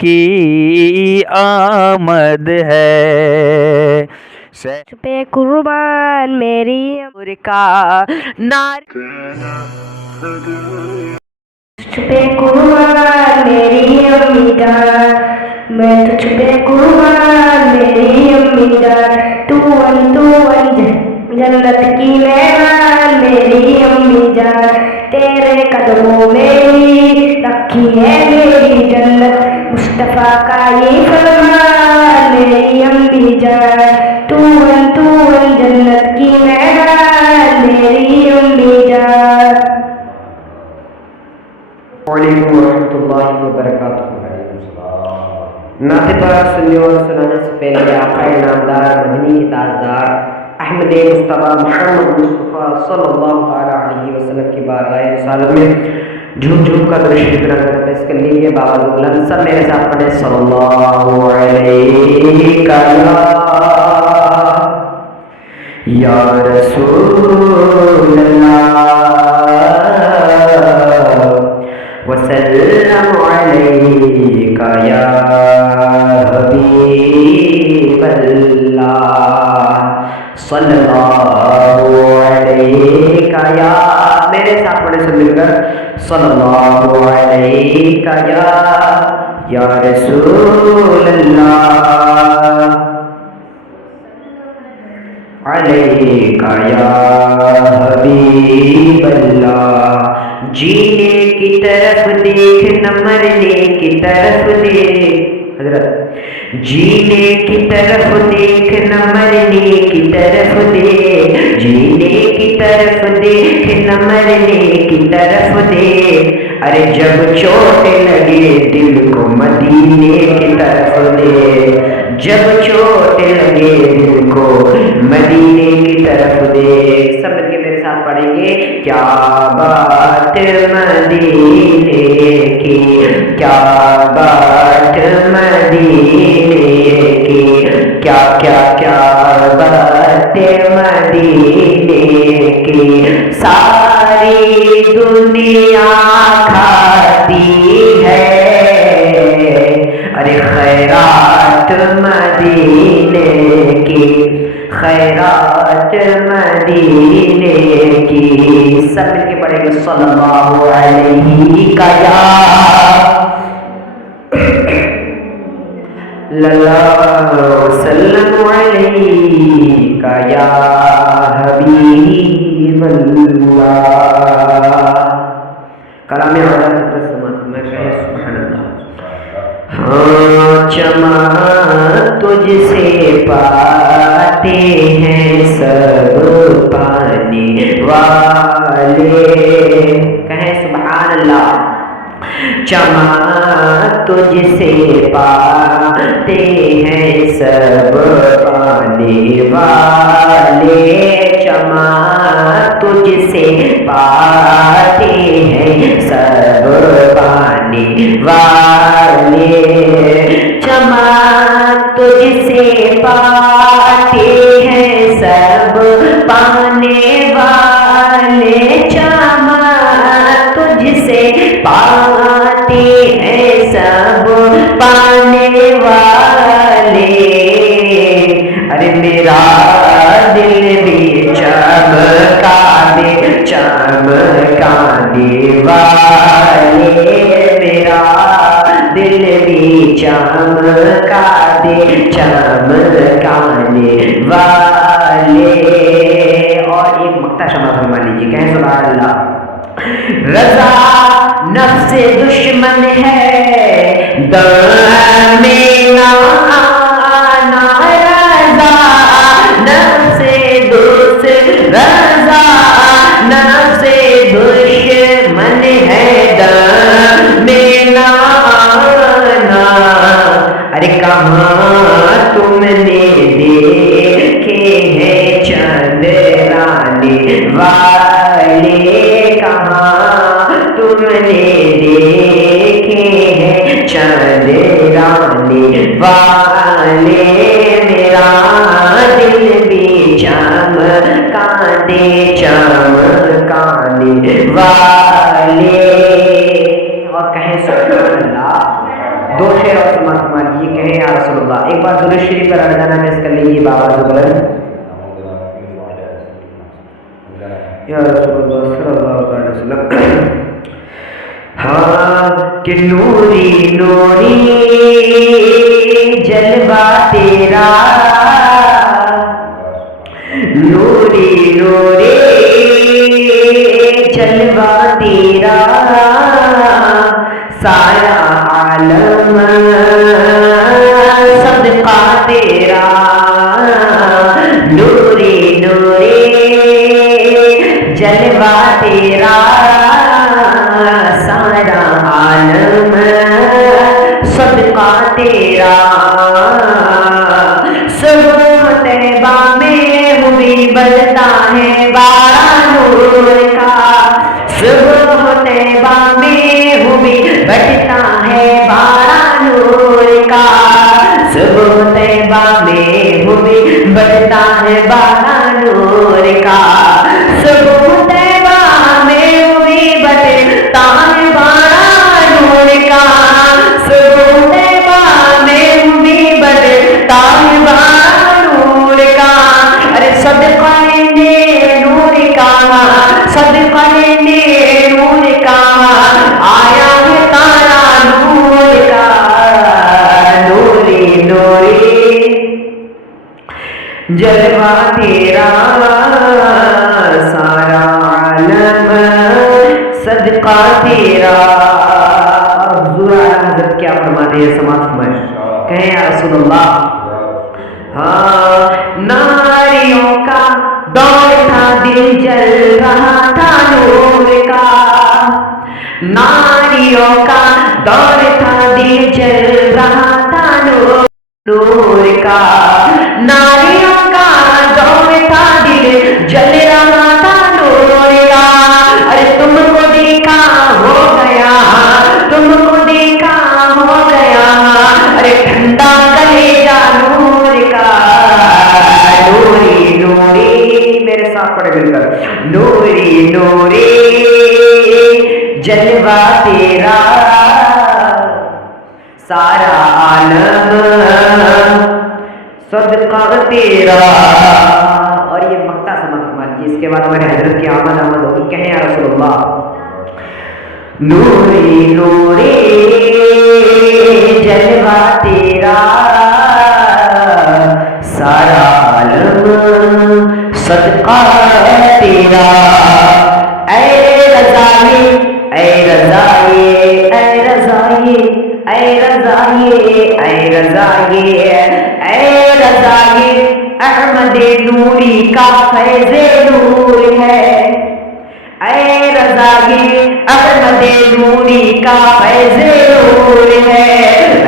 کی آمد ہے پہ قربان میری عمر کا نار پہ قربان میری امی جان، میں تجھ پہ قربان میری امی جان، تو جنت کی مہمان میری امی جان، تیرے قدموں میں رکھی ہے میری جنت، مصطفیٰ کا یہ فرمان میری امی جان، تو جنت کی مہمان میری امی جان۔ وعلیکم ورحمۃ اللہ وبرکاتہ۔ نعت پاک سننے اور سنانے سے پہلے آقا نامدار مدنی کے تاجدار احمد مصطفیٰ محمد مصطفیٰ صلی اللہ علیہ وسلم کی بارگاہ رسالت میں جھوم جھوم کر تشریف رکھتے پیش کر لیجیے بابا بلند سب میرے ساتھ پڑھیں صلی اللہ علیہ یا رسول اللہ وسلم علیک یا حبیب اللہ صلی اللہ علیک یا میرے ساتھ پڑھے سب مل کر صلی اللہ علیک یا رسول اللہ علیک یا حبیب اللہ۔ جینے کی طرف دیکھ نہ مرنے کی طرف دیکھ حضرت، جینے کی طرف دیکھ نہ مرنے کی طرف دیکھ، جینے کی طرف دیکھ نہ مرنے کی طرف دیکھ، ارے جب چوٹ لگے دل کو مدینے کی طرف دیکھ، جب چوٹ لگے دل کو مدینے کی طرف دیکھ۔ سب مل کے میرے ساتھ پڑھیں گے کیا بات مدینے کی، کیا بات مدینے کی، کیا کیا کیا بات مدینے کی، ساری دنیا کھاتی ہے ارے خیرات مدینے کی، خیرات مدینے کی۔ سب مل کے پڑھیں گے صلی اللہ علیہ وسلم علیک یا حبیب اللہ۔ کلام اعلیٰ حضرت سماعت میں کہے سبحان اللہ۔ ہاں چمن تجھ سے پاتے ہیں سب پانے والے، کہیں سبحان اللہ۔ چمن تجھ سے پاتے ہیں سب پانے والے، چمن تجھ سے پاتے ہیں سب پانے والے، چمن تجھ سے پاتے ہیں سب پانے والے، چمن تجھ سے پاتے ہیں سب پانے والے، ارے میرا دل بھی چمکانے چمکانے والے، میرا دل بھی چمکانے چمکانے والے۔ اور ایک مقطع شمع فرما لیجیے، کہیں سبحان اللہ۔ رضا نفس دشمن ہے دم میں نہ آنا، رضا نفس رضا نفس دشمن ہے دم میں نہ آنا، ارے کہاں تم نے دیکھے ہیں چندرانے والے، کہاں تم نے دیکھے ہیں چندرانے والے، میرا دل بھی چمکانے چمکانے والے۔ اور کہیں سبحان اللہ۔ دو شعر اور سماعت فرما لیجیے. کہیں یا رسول اللہ. ایک بار درود شریف کا رمضانہ پیش کر لیجیے بابا زبر. یا رسول اللہ صلی اللہ علیہ وسلم. ہاں کہ نوری نوری جلوہ تیرا، نوری نوری جلوہ تیرا، سارا عالم صدقہ تیرا. نوری نوری جلوہ تیرا، سارا عالم صدقہ تیرا. صبح طیبہ میں ہوئی بجتا ہے بارہ نور کا، صبح طیبہ میں ہوئی بجتا ہے بارہ نور کا، صبح طیبہ میں ہوئی بجتا ہے بارہ نور کا، صبح طیبہ میں ہوئی بجتا ہے بارہ نور کا، صبح طیبہ میں ہوئی بجتا ہے بارہ نور کا. ارے صدقہ لینے نور کا، صدقہ لینے نور کا، آیا ہے تارا نور کا. نوری نوری جلوہ تیرا، سارا عالم صدقہ تیرا. اور حضور اعلیٰ حضرت کیا فرماتے ہیں؟ سماعت فرمائیں. کہیں یا رسول اللہ. ہاں ناریوں کا دور تھا دل جل رہا تھا نور کا، ناریوں کا دور تھا دل جل رہا تھا نور کا، ناریوں کا دور تھا دل جل رہا تھا نور کا. ارے تم کو دیکھا ہو گیا، تم کو دیکھا ہو گیا، ارے ٹھنڈا کلیجا نور کا. نوری نوری میرے ساتھ پڑھے مل کر. نوری نوری جلوہ تیرا، سارا عالم صدقہ تیرا. اور یہ مقطع سمجھ مانیے. اس کے بعد ہمارے حضرت کی آمد ہوگی. کہیں یا رسول اللہ. نوری نوری جلوہ تیرا، سارا عالم صدقہ تیرا. اے رضائی اے رضائی اے رضائی اے رضائی اے رضائی اے رضائی، احمد نوری کا فیض نور ہے. اے رضائی احمد نوری کا فیض نور ہے.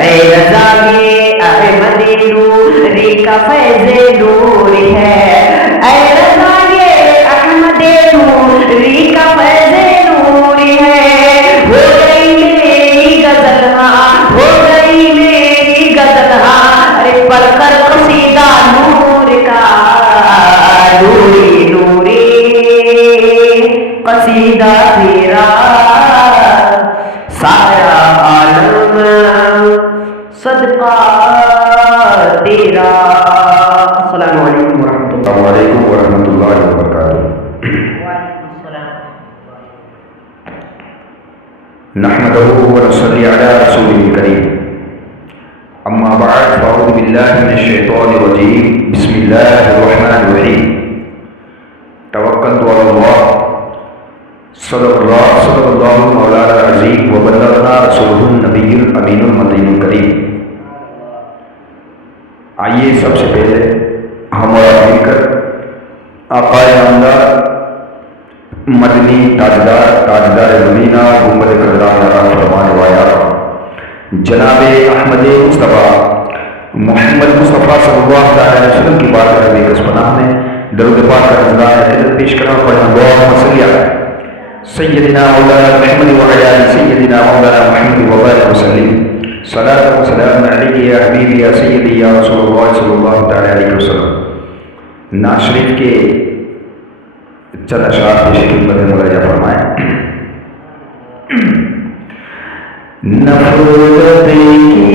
اے رضائی احمد نوری کا فیض نور ہے. اے رضائی احمد نوری کا فیض نور ہے. ہو گئی میری غزل ہاں، ہو گئی میری غزل ہاں، ارے پڑھ کر قصیدہ نور کا. نوری نوری قصیدہ تیرا، سارا عالم صدقہ تیرا. السلام علیکم ورحمۃ اللہ. السلام علیکم ورحمۃ اللہ وبرکاتہ. نحمده ونصلي على رسوله الكريم. اما بعد فاعوذ بالله من الشيطان الرجيم. بسم الله الرحمن الرحيم. توکلت على الله صدق الله مولانا العظيم وبلغنا رسوله النبي الامين المتين الكريم. آئیے سب سے پہلے ہم اور آپ مل کر آقا نامدار مدنی تاجدار مدینہ گنبد خضرا فرمانے والا جناب احمد مصطفیٰ محمد مصطفیٰ صلی اللہ علیہ وسلم کی بات کرنے کے پناہ میں درود پاک کا نذرانہ پیش کرنا پڑھنا. اللہم صلی علی سیدنا مولانا محمد وعلی آل سیدنا مولانا محمد وبارک وسلم. صلاۃ و سلام علیک یا حبیبی یا سیدی یا رسول اللہ صلی اللہ تعالی علیہ وسلم. نعت شریف کے چند اشعار پیش خدمت مراجعہ فرمائیں. نفرت کی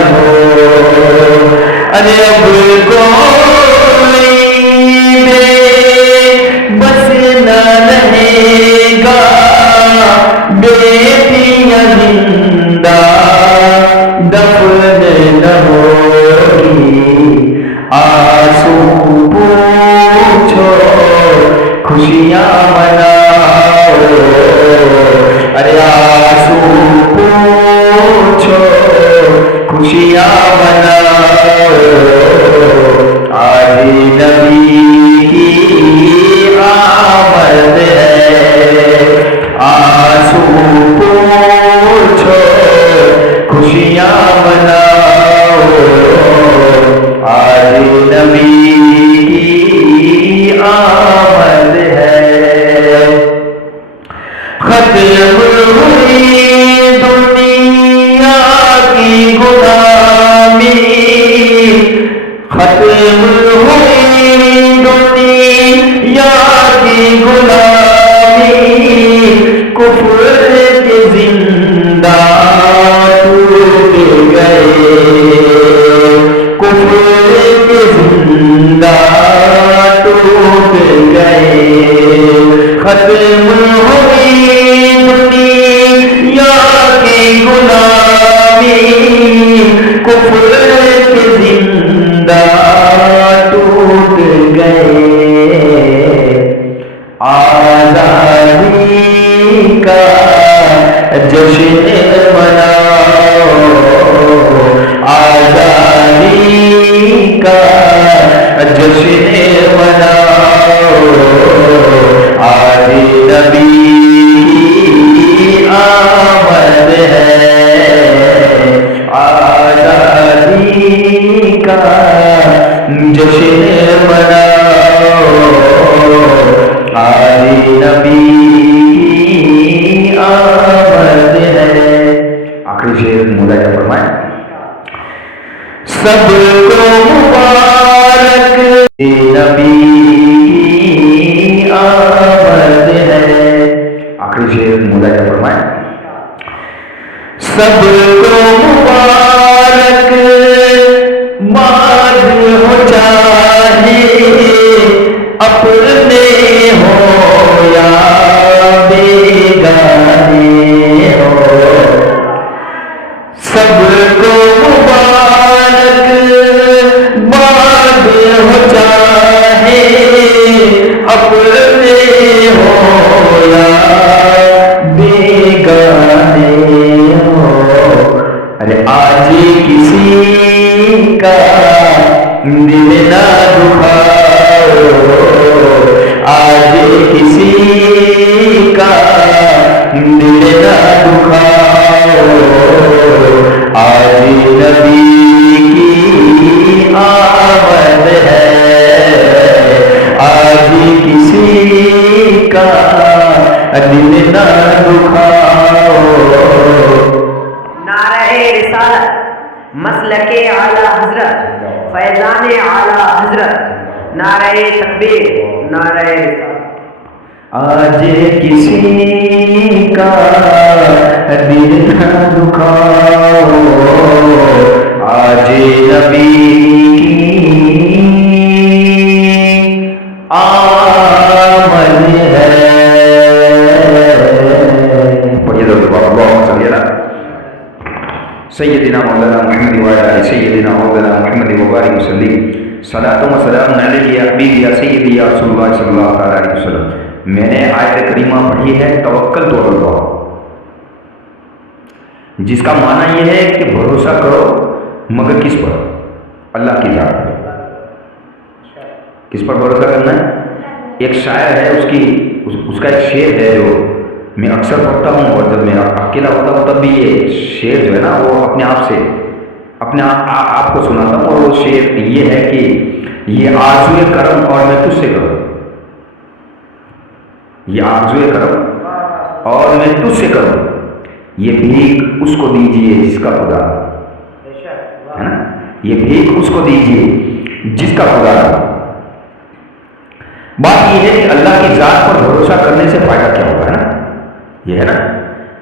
نہ ہو، ارے اب کوئی بے بس نہ رہے گا، بیٹیاں زندہ دفن نہ ہوگی، آنسو پوچھو خوشیاں مناؤ، ارے آنسو پوچھو خوشیاں مناؤ، آج نبی کی آمد ہے، آنسو پوچھو خوشیاں مناؤ، آج نبی کی آمد ہے، ختم ہوئی دنیا کی غلامی، ختم ہوئی دنیا کی غلامی، کفر کے زندہ ٹوٹ گئے، کفر کے زندہ ٹوٹ گئے، ختم ہوئی دنیا کی غلامی، کفر کے زندہ ٹوٹ گئے، آزادی کا جشن مناؤ، آزادی کا جشن مناؤ، آج نبی کی آمد ہے، آزادی کا جشن مناؤ، آج نبی کی آمد ہے۔ آخری شعر مولا کیا فرمائے، سب کو مبارک نبی کی آمد ہے، آخری شعر مولا کیا فرمائے، سب کو مبارک بعد ہو چاہے اپنے ہو یا بیگانے ہو، سب کو مبارک بعد ہو چاہے اپنے ہو یا بیگانے ہو، ارے آج کسی کا دل نہ دکھاؤ، آج کسی کا دل نہ دکھاؤ، آج نبی کی آمد ہے، آج کسی کا دل نہ دکھاؤ، نعرہ رسالت، مسلک اعلی حضرت، فیضان اعلی حضرت، نعرہ تکبیر، نعرہ رسالت، آج کسی کا دل نہ دکھاؤ، آج نبی کی آمد ہے، پڑھیے دوستو، اللہم صلی علی سیدنا مولانا محمد وعلی سیدنا مولانا محمد وبارک وسلم، صلاۃ و سلام علیک یا حبیبی یا سیدی یا رسول اللہ صلی اللہ علیہ وسلم۔ میں نے آیت کریمہ پڑھی ہے توکل تو اللہ، جس کا معنی یہ ہے کہ بھروسہ کرو مگر کس پر؟ اللہ کی ذات پر۔ کس پر بھروسہ کرنا ہے؟ ایک شاعر ہے، اس کا ایک شعر ہے جو میں اکثر پڑھتا ہوں، اور جب میں اکیلا ہوتا ہوں تب بھی یہ شعر جو ہے نا وہ اپنے آپ سے اپنے آپ کو سناتا ہوں، اور وہ شعر یہ ہے کہ یہ آرزوئے کرم اور میں تجھ سے کروں، یہ آرزوئے کرم اور میں تجھ سے کروں، یہ بھیک اس کو دیجئے جس کا خدا ہے نا، یہ بھیک اس کو دیجئے جس کا خدا ہے۔ بات یہ ہے کہ اللہ کی ذات پر بھروسہ کرنے سے فائدہ کیا ہوگا، ہے نا، یہ ہے نا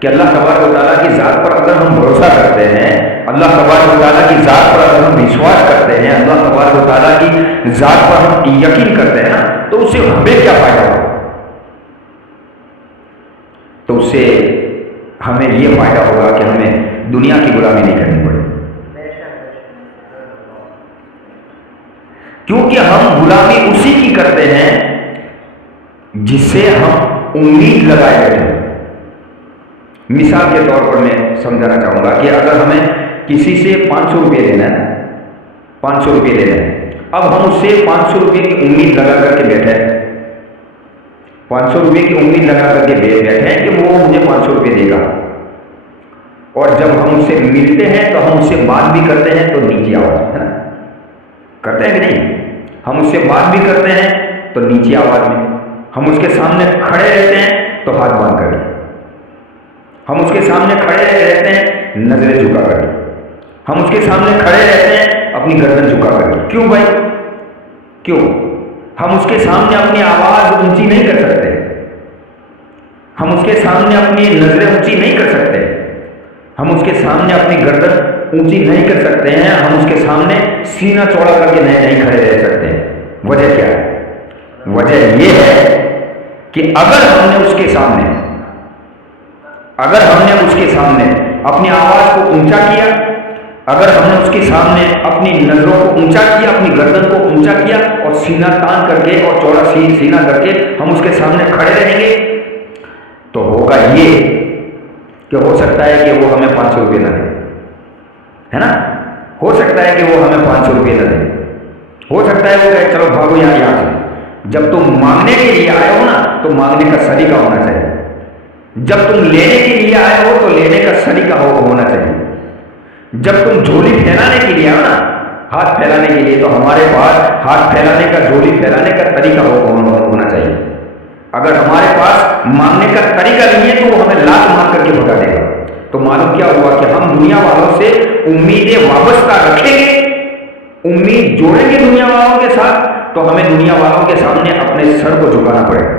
کہ اللہ تبارک و تعالیٰ کی ذات پر اگر ہم بھروسہ کرتے ہیں، اللہ تبارک و تعالیٰ تعالیٰ کی ذات پر اگر ہم وشواس کرتے ہیں، اللہ تبارک و تعالیٰ کی ذات پر ہم یقین کرتے ہیں نا، تو اس سے ہمیں کیا فائدہ ہوگا؟ تو اس سے ہمیں یہ فائدہ ہوگا کہ ہمیں دنیا کی غلامی نہیں کرنی پڑے، کیونکہ ہم غلامی اسی کی کرتے ہیں جس سے ہم امید لگائے بیٹھے ہیں۔ مثال کے طور پر میں سمجھانا چاہوں گا کہ اگر ہمیں کسی سے 500 روپئے لینا ہے، 500 روپئے لینا ہے، اب ہم اس سے 500 روپئے کی امید لگا کر کے بیٹھے ہیں، 500 روپئے کی امید لگا کر کے بیٹھے ہیں کہ وہ مجھے 500 روپئے دے گا، اور جب ہم اس سے ملتے ہیں تو ہم اس سے بات بھی کرتے ہیں تو نیچی آواز میں، ہے نا، کرتے ہیں کہ نہیں؟ ہم اس سے بات بھی کرتے ہیں تو نیچی آواز میں، ہم اس کے سامنے کھڑے رہتے ہیں تو ہاتھ باندھ کر کے، ہم اس کے سامنے کھڑے رہتے ہیں نظریں جھکا کر کے، ہم اس کے سامنے کھڑے رہتے ہیں اپنی گردن جھکا کر کے۔ کیوں بھائی؟ کیوں؟ ہم اس کے سامنے اپنی آواز اونچی نہیں کر سکتے، ہم اس کے سامنے اپنی نظریں اونچی نہیں کر سکتے، ہم اس کے سامنے اپنی گردن اونچی نہیں کر سکتے ہیں، ہم اس کے سامنے سینہ چوڑا کر کے نہیں کھڑے رہ سکتے۔ وجہ کیا ہے؟ وجہ یہ ہے کہ اگر ہم نے اس کے سامنے اپنی آواز کو اونچا کیا، اگر ہم نے اس کے سامنے اپنی نظروں کو اونچا کیا، اپنی گردن کو اونچا کیا اور سینہ تان کر کے اور چوڑا سینہ کر کے ہم اس کے سامنے کھڑے رہیں گے، تو ہوگا یہ کہ ہو سکتا ہے کہ وہ ہمیں 500 روپئے نہ دے، ہے نا، ہو سکتا ہے کہ وہ ہمیں 500 روپئے نہ دے، ہو سکتا ہے وہ کہے چلو بھاگو یہاں سے۔ جب تم مانگنے کے لیے آئے ہو نا تو مانگنے کا سلیقہ ہونا چاہیے، جب تم لینے کے لیے آئے ہو تو لینے کا سلیقہ ہونا چاہیے، جب تم جھولی پھیلانے کے لیے آؤ نا، ہاتھ پھیلانے کے لیے، تو ہمارے پاس ہاتھ پھیلانے کا، جھولی پھیلانے کا طریقہ ہونا چاہیے۔ اگر ہمارے پاس مانگنے کا طریقہ نہیں ہے تو وہ ہمیں لات مار کر کے بھگا دے گا۔ تو معلوم کیا ہوا کہ ہم دنیا والوں سے امیدیں وابستہ رکھیں گے، امید جوڑیں گے دنیا والوں کے ساتھ، تو ہمیں دنیا والوں کے سامنے اپنے سر کو جھکانا پڑے گا،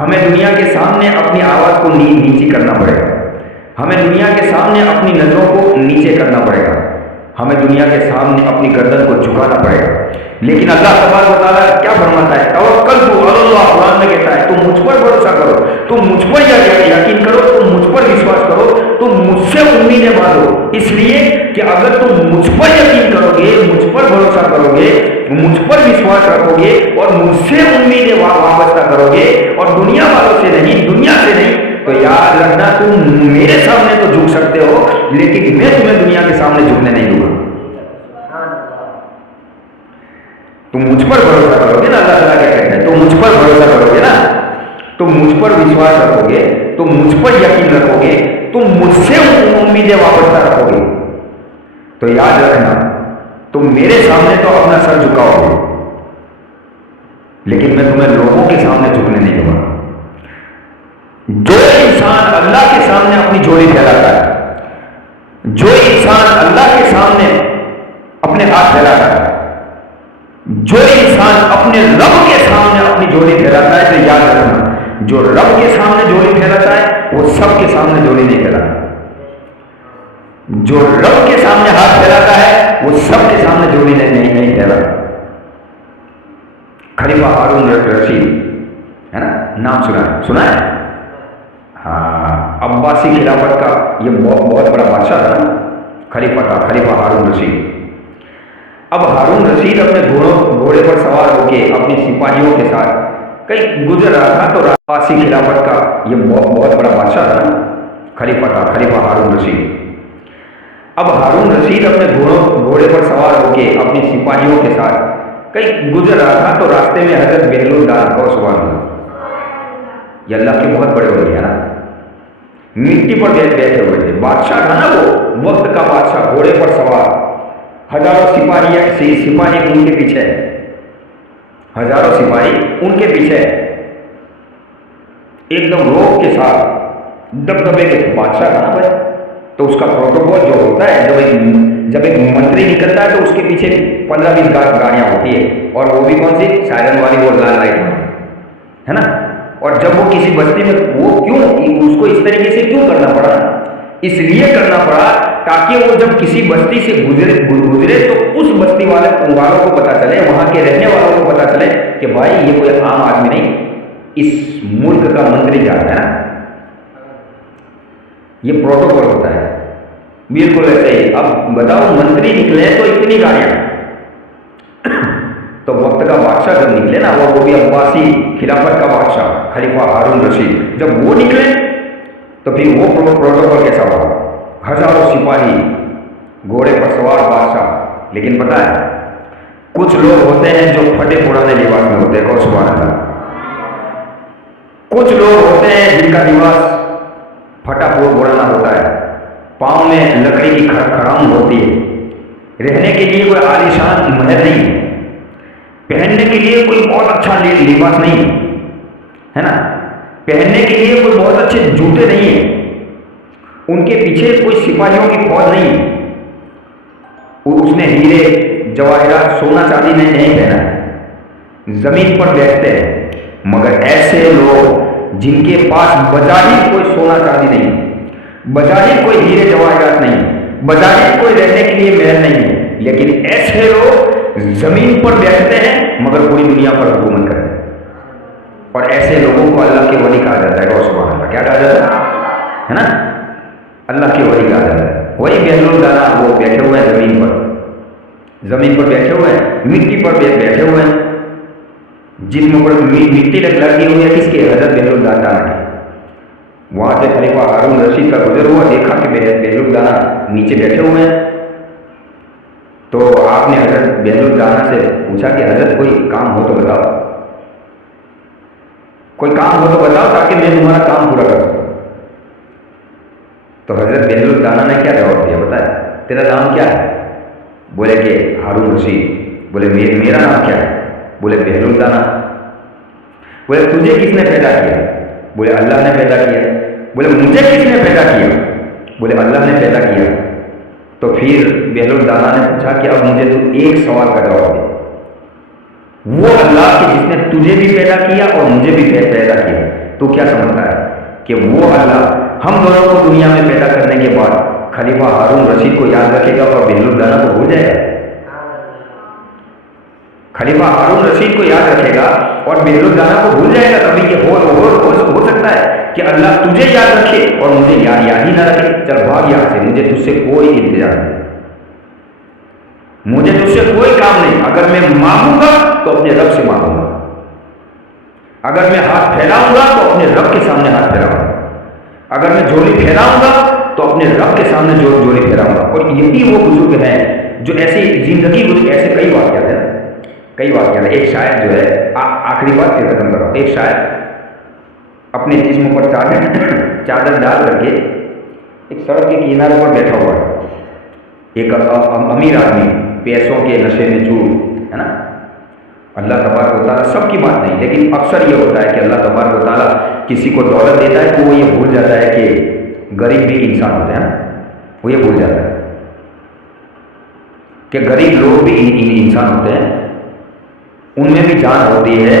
ہمیں دنیا کے سامنے اپنی آواز کو نیچی کرنا پڑے گا، ہمیں دنیا کے سامنے اپنی نظروں کو نیچے کرنا پڑے گا، ہمیں دنیا کے سامنے اپنی گردن کو جھکانا پڑے گا۔ لیکن اللہ تبارک و تعالیٰ کیا فرماتا ہے؟ توکلت علی اللہ، قرآن میں کہتا ہے تم مجھ پر بھروسہ کرو، تم مجھ پر یقین کرو، تم مجھ پر وشواس کرو، تم مجھ سے امیدیں باندھو، اس لیے کہ اگر تم مجھ پر یقین کرو گے، مجھ پر بھروسہ کرو گے، مجھ پر وشواس رکھو گے اور مجھ سے امیدیں وابستہ کرو گے اور دنیا والوں سے نہیں، دنیا سے نہیں، تو یاد رکھنا تم میرے سامنے تو جھک سکتے ہو لیکن میں تمہیں دنیا کے سامنے جھکنے نہیں دوں گا۔ تم مجھ پر بھروسہ کرو گے نا، اللہ تعالیٰ کیا کہتے ہیں؟ تم مجھ پر بھروسہ کرو گے نا، تم مجھ پر وشواس رکھو گے، تم مجھ پر یقین رکھو گے، تم مجھ سے امیدیں وابستہ رکھو گے، تو یاد رکھنا تم میرے سامنے تو اپنا سر جھکاؤ گے لیکن میں تمہیں لوگوں کے سامنے جھکنے نہیں دوں گا۔ جو انسان اللہ کے سامنے اپنی جھولی پھیلاتا ہے، جو انسان اللہ کے سامنے اپنے ہاتھ پھیلاتا ہے، جو انسان اپنے رب کے سامنے اپنی جھولی پھیلاتا ہے، تو یاد رکھنا جو رب کے سامنے جھولی پھیلاتا ہے وہ سب کے سامنے جھولی نہیں پھیلاتا، جو رب کے سامنے ہاتھ پھیلاتا ہے وہ سب کے سامنے جھولی نہیں پھیلاتا۔ خلیفہ ہارون رشید ہے نا، نام سنا ہے؟ ہاں، عباسی خلافت کا یہ بہت بڑا بادشاہ تھا، خلیفہ تھا، خلیفہ ہارون رشید۔ اب ہارون رشید اپنے گھوڑے پر سوار ہو کے اپنے سپاہیوں کے ساتھ کہیں گزر رہا تھا، تو عباسی خلافت کا یہ بہت بڑا بادشاہ تھا، خلیفہ تھا، خلیفہ ہارون رشید۔ اب ہارون رشید اپنے گھوڑے پر سوار ہو کے اپنے سپاہیوں کے ساتھ کہیں گزر رہا تھا، تو راستے میں حضرت بہلول ڈار کو سوار ہوا۔ یہ اللہ کے بہت بڑے ہوئے ہیں نا، مٹی پر بیٹھے ہوئے تھے، بادشاہ تھا نا وہ، وقت کا بادشاہ، گھوڑے پر سوار، ہزاروں سپاہی ان کے پیچھے، ہزاروں سپاہی ان کے پیچھے، ایک دم روب کے ساتھ، دبدبے کے، بادشاہ تھا نا بھائی، تو اس کا پروٹوکول جو ہوتا ہے، جب ایک منتری نکلتا ہے تو اس کے پیچھے 15-20 گاڑیاں ہوتی ہے، اور وہ بھی کون سی؟ سائرن والی، وہ لال لائٹ والی، ہے نا۔ اور جب وہ کسی بستی میں، وہ کیوں اس کو اس طریقے سے کیوں کرنا پڑا؟ اس لیے کرنا پڑا تاکہ وہ جب کسی بستی سے گزرے تو اس بستی والوں کو پتا چلے، وہاں کے رہنے والوں کو پتا چلے کہ بھائی یہ کوئی عام آدمی نہیں، اس ملک کا منتری جا رہا ہے نا۔ یہ پروٹوکول ہوتا ہے، بالکل ایسے ہی۔ اب بتاؤ منتری نکلے تو اتنی گاڑیاں، تو وقت کا بادشاہ جب نکلے نا، وہ بھی عباسی خلافت کا بادشاہ خلیفہ ہارون رشید، جب وہ نکلے تو پھر وہ پروٹوکول کیسا ہوا؟ ہزاروں سپاہی، گھوڑے پر سوار بادشاہ۔ لیکن پتہ ہے کچھ لوگ ہوتے ہیں جو پھٹے پرانے لباس میں ہوتے ہیں، کون سبحان اللہ۔ کچھ لوگ ہوتے ہیں جن کا لباس پھٹا پرانا ہوتا ہے، پاؤں میں لکڑی کی کھڑام ہوتی ہے، رہنے کے لیے کوئی عالیشان محل نہیں، پہننے کے لیے کوئی بہت اچھا لباس نہیں ہے نا، پہننے کے لیے کوئی بہت اچھے جوتے نہیں ہیں، ان کے پیچھے کوئی سپاہیوں کی فوج نہیں ہے، اس نے ہیرے جواہرات سونا چاندی نہیں پہنا، زمین پر بیٹھتے ہیں۔ مگر ایسے لوگ جن کے پاس بظاہر کوئی سونا چاندی نہیں، بظاہر کوئی ہیرے جواہرات نہیں، بظاہر کوئی رہنے کے لیے محل نہیں، لیکن ایسے لوگ زمین پر بیٹھتے ہیں مگر پوری دنیا پر حکومت کرتے ہیں، اور ایسے لوگوں کو اللہ کے ولی کہا جاتا ہے۔ سبحان اللہ، کیا کہا جاتا ہے نا؟ اللہ کے ولی کہا جاتا ہے۔ وہی بہل الدانا، وہ بیٹھے ہوئے ہیں زمین پر بیٹھے ہوئے ہیں، مٹی پر بیٹھے ہوئے ہیں، جسم پر مٹی لگی ہوئی ہے، کس کے؟ حضرت بہل الدانا کے۔ وہاں سے خلیفہ ہارون رشید کا گزر ہوا، دیکھا کہ بہل الدانا نیچے بیٹھے ہوئے ہیں، تو آپ نے حضرت بہل الدانا سے پوچھا کہ حضرت کوئی کام ہو تو بتاؤ، کوئی کام ہو تو بتاؤ تاکہ میں تمہارا کام پورا کر سکوں۔ تو حضرت بہل الدانا نے کیا جواب دیا؟ بتایا تیرا نام کیا ہے؟ بولے کہ ہارون رشید۔ بولے میرا نام کیا ہے؟ بولے بہل الدانا۔ بولے تجھے کس نے پیدا کیا؟ بولے اللہ نے پیدا کیا۔ بولے مجھے کس نے پیدا کیا؟ بولے اللہ نے پیدا کیا۔ تو پھر بہل الدانا نے پوچھا کہ اب مجھے تو ایک سوال کا جواب دے، وہ اللہ کہ جس نے تجھے بھی پیدا کیا اور مجھے بھی پیدا کیا، تو کیا سمجھتا ہے کہ وہ اللہ ہم دونوں کو دنیا میں پیدا کرنے کے بعد خلیفہ ہارون رشید کو یاد رکھے گا اور بہل الدانا کو بھول جائے گا؟ خلیفہ ہارون رشید کو یاد رکھے گا اور بہل الدانا کو بھول جائے گا، تبھی یہ ہو سکتا ہے کہ اللہ تجھے یاد رکھے اور مجھے یاد ہی نہ رکھے۔ چل بھاگ یہاں سے، مجھے تجھ سے کوئی انتظار نہیں، مجھے تجھ سے کوئی کام نہیں۔ اگر میں مانگوں گا تو اپنے رب سے مانگوں گا، اگر میں ہاتھ پھیلاؤں گا تو اپنے رب کے سامنے ہاتھ پھیلاؤں گا، اگر میں جھولی پھیلاؤں گا تو اپنے رب کے سامنے جھولی پھیلاؤں گا۔ اور یہی وہ بزرگ ہیں جو ایسی زندگی گزری، ایسے کئی واقعات ہیں، کئی واقعات ہیں۔ ایک شاعر جو ہے، آخری بات پھر ختم کرو، ایک شاعر اپنے جسم پر چادر ڈال کر کے ایک سڑک کے کنارے پر بیٹھا ہوا ہے، ایک امیر آدمی پیسوں کے نشے میں چور ہے نا۔ اللہ تبارک و تعالیٰ سب کی بات نہیں، لیکن اکثر یہ ہوتا ہے کہ اللہ تبارک و تعالیٰ کسی کو دولت دیتا ہے تو وہ یہ بھول جاتا ہے کہ غریب بھی انسان ہوتے ہیں نا، وہ یہ بھول جاتا ہے کہ غریب لوگ بھی انسان ہوتے ہیں، ان میں بھی جان ہوتی ہے،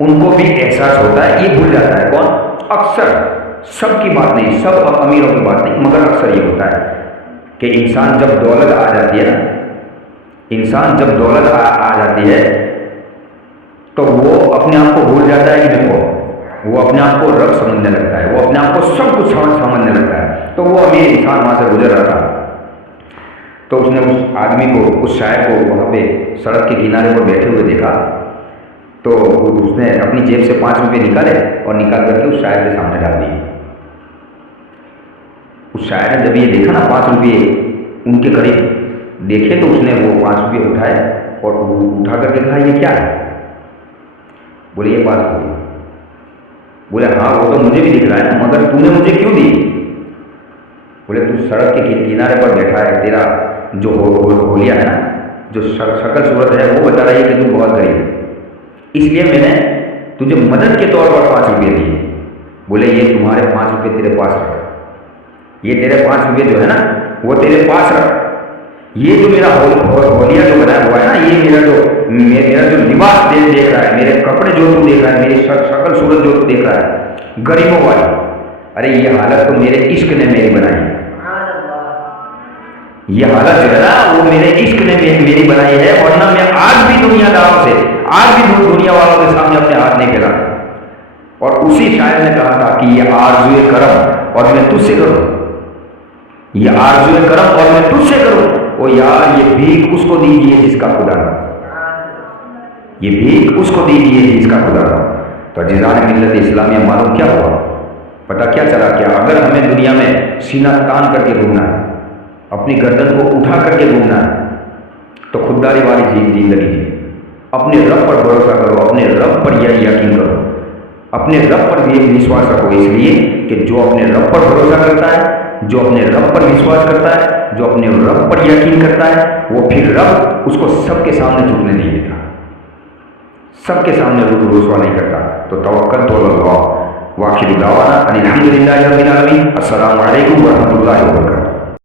ان کو بھی احساس ہوتا ہے، یہ بھول جاتا ہے۔ کون؟ اکثر، سب کی بات نہیں، سب امیروں کی بات نہیں، مگر اکثر یہ ہوتا ہے کہ انسان جب دولت آ جاتی ہے نا، انسان جب دولت آ جاتی ہے تو وہ اپنے آپ کو بھول جاتا ہے کہ میں کون، وہ اپنے آپ کو رب سمجھنے لگتا ہے، وہ اپنے آپ کو سب کچھ سمجھنے لگتا ہے۔ تو وہ امیر انسان وہاں سے گزر رہا تھا، تو اس نے اس آدمی کو، اس شاعر کو وہاں پہ سڑک کے کنارے پر بیٹھے ہوئے دیکھا، تو اس نے اپنی جیب سے 5 روپے نکالے اور نکال کر کے اس شاعر کے سامنے ڈال دیے۔ اس شاعر نے جب یہ دیکھا نا 5 روپے ان کے قریب دیکھے، تو اس نے وہ 5 روپے اٹھائے اور اٹھا کر کے کہا یہ کیا ہے؟ بولے یہ 5 روپے۔ بولے ہاں وہ تو مجھے بھی دکھ رہا ہے، مگر تو نے مجھے کیوں دی؟ بولے تو سڑک کے کنارے پر بیٹھا ہے، تیرا جو ہولیا ہے نا، جو شکل صورت ہے وہ بتا رہی ہے کہ تو بہت غریب ہے، اس لیے میں نے تجھے مدد کے طور پر 5 روپے دیے۔ بولے یہ تمہارے 5 روپے تیرے پاس رکھ، یہ تیرے 5 روپے جو ہے نا وہ تیرے پاس رکھ، یہ جو میرا ہولیا جو بنایا ہوا ہے نا، یہ میرا جو لباس دیکھ رہا ہے، میرے کپڑے جو تو دیکھ رہا ہے، میری شکل صورت جو تو دیکھ رہا ہے غریبوں والی، ارے یہ حالت تو میرے عشق نے میری بنائی، یہ حالت جو ہے نا وہ میرے عشق نے میری بنائی ہے، ورنہ میں آج بھی دنیا داروں سے، آج بھی دنیا والوں کے سامنے اپنے ہاتھ نہیں پھیلا۔ اور اسی شاعر نے کہا تھا کہ یہ آرزوئے کرم اور میں تجھ سے کروں، یہ آرزوئے کرم اور میں تجھ سے کروں، او یار یہ بھیک اس کو دیجیے جس کا خدا نہ، یہ بھیک اس کو دیجیے جس کا خدا نہ۔ تو عزیزان ملت اسلامیہ معلوم کیا ہوا؟ پتہ کیا چلا؟ کیا اگر ہمیں دنیا میں سینہ تان کر کے گھومنا ہے، اپنی گردن کو اٹھا کر کے گھومنا ہے، تو خودداری والی زندگی جی، اپنے رب پر بھروسہ کرو، اپنے رب پر یقین کرو، اپنے رب پر بھی وشواس رکھو، اس لیے کہ جو اپنے رب پر بھروسہ کرتا ہے، جو اپنے رب پر وشواس کرتا ہے، جو اپنے رب پر یقین کرتا ہے، وہ پھر رب اس کو سب کے سامنے جھکنے نہیں دیتا، سب کے سامنے رسوا نہیں کرتا۔ تو توکل تو اللہ، واخر دعوانا ان الحمد للہ رب العالمین۔ السلام علیکم ورحمۃ اللہ وبرکاتہ۔